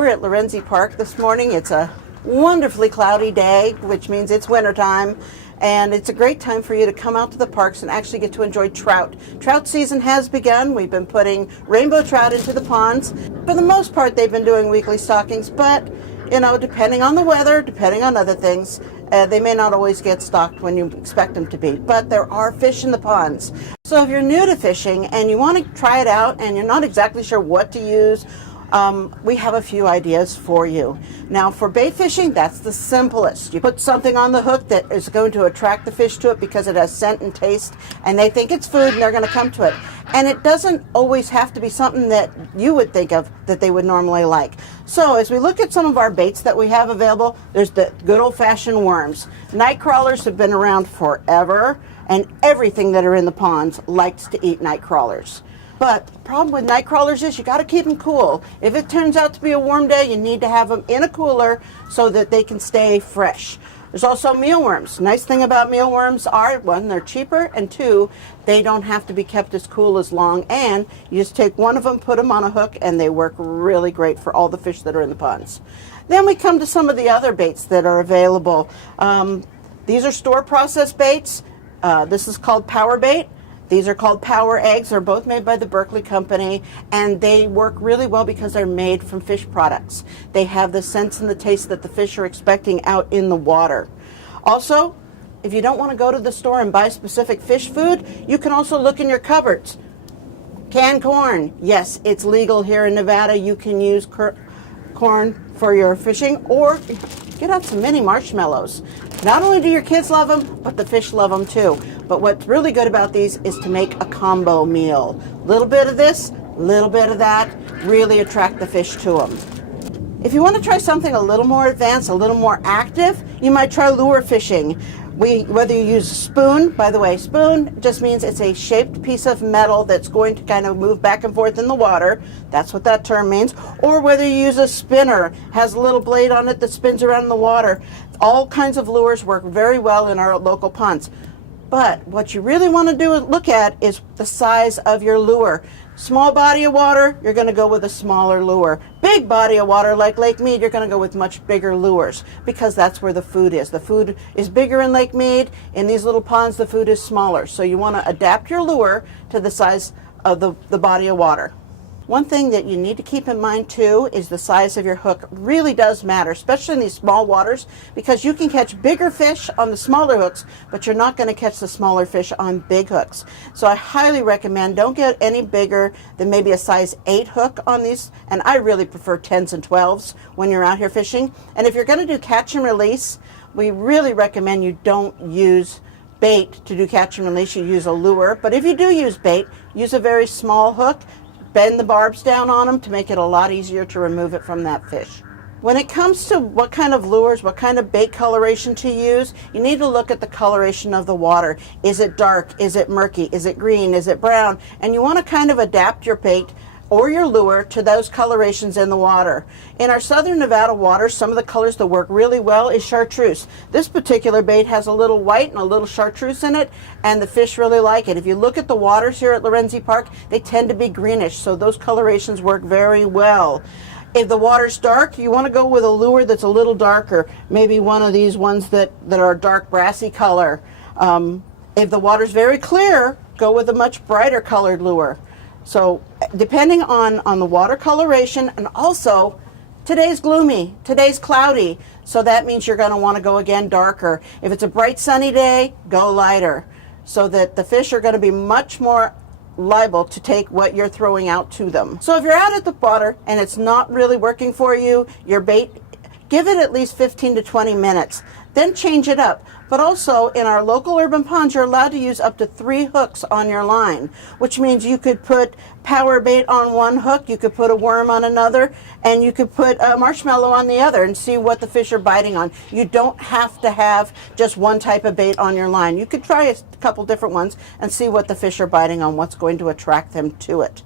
We're at Lorenzi Park this morning. It's a wonderfully cloudy day, which means it's wintertime, and it's a great time for you to come out to the parks and actually get to enjoy trout. Trout season has begun. We've been putting rainbow trout into the ponds. For the most part, they've been doing weekly stockings, but you know, depending on the weather, depending on other things, they may not always get stocked when you expect them to be, but there are fish in the ponds. So if you're new to fishing and you want to try it out and you're not exactly sure what to use, we have a few ideas for you. Now for bait fishing, that's the simplest. You put something on the hook that is going to attract the fish to it because it has scent and taste, and they think it's food and they're going to come to it. And it doesn't always have to be something that you would think of that they would normally like. So as we look at some of our baits that we have available, there's the good old-fashioned worms. Night crawlers have been around forever, and everything that are in the ponds likes to eat night crawlers. But the problem with night crawlers is you got to keep them cool. If it turns out to be a warm day, you need to have them in a cooler so that they can stay fresh. There's also mealworms. Nice thing about mealworms are, one, they're cheaper, and two, they don't have to be kept as cool as long, and you just take one of them, put them on a hook, and they work really great for all the fish that are in the ponds. Then we come to some of the other baits that are available. These are store processed baits. This is called power bait. These are called power eggs. They're both made by the Berkeley Company, and they work really well because they're made from fish products. They have the sense and the taste that the fish are expecting out in the water. Also, if you don't want to go to the store and buy specific fish food, you can also look in your cupboards. Canned corn. Yes, it's legal here in Nevada. You can use corn for your fishing, or get out some mini marshmallows. Not only do your kids love them, but the fish love them too. But what's really good about these is to make a combo meal. A little bit of this, a little bit of that, really attract the fish to them. If you want to try something a little more advanced, a little more active, you might try lure fishing. Whether you use a spoon, by the way, spoon just means it's a shaped piece of metal that's going to kind of move back and forth in the water. That's what that term means. Or whether you use a spinner, has a little blade on it that spins around in the water. All kinds of lures work very well in our local ponds. But what you really want to look at is the size of your lure. Small body of water, you're going to go with a smaller lure. Big body of water like Lake Mead, you're going to go with much bigger lures because that's where the food is. The food is bigger in Lake Mead. In these little ponds, the food is smaller. So you want to adapt your lure to the size of the body of water. One thing that you need to keep in mind too is the size of your hook really does matter, especially in these small waters, because you can catch bigger fish on the smaller hooks, but you're not going to catch the smaller fish on big hooks. So I highly recommend don't get any bigger than maybe a size 8 hook on these, and I really prefer 10s and 12s when you're out here fishing. And if you're going to do catch and release, we really recommend you don't use bait to do catch and release. You use a lure, but if you do use bait, use a very small hook. Bend the barbs down on them to make it a lot easier to remove it from that fish. When it comes to what kind of lures, what kind of bait coloration to use, you need to look at the coloration of the water. Is it dark? Is it murky? Is it green? Is it brown? And you want to kind of adapt your bait or your lure to those colorations in the water. In our southern Nevada waters, some of the colors that work really well is chartreuse. This particular bait has a little white and a little chartreuse in it, and the fish really like it. If you look at the waters here at Lorenzi Park, they tend to be greenish, so those colorations work very well. If the water's dark, you want to go with a lure that's a little darker, maybe one of these ones that are dark brassy color. If the water's very clear, go with a much brighter colored lure. So depending on the water coloration, and also today's gloomy, today's cloudy, so that means you're going to want to go again darker. If it's a bright sunny day, go lighter, so that the fish are going to be much more liable to take what you're throwing out to them. So if you're out at the water and it's not really working for you, your bait, give it at least 15 to 20 minutes. Then change it up. But also in our local urban ponds, you're allowed to use up to 3 hooks on your line, which means you could put power bait on one hook, you could put a worm on another, and you could put a marshmallow on the other and see what the fish are biting on. You don't have to have just one type of bait on your line. You could try a couple different ones and see what the fish are biting on, what's going to attract them to it.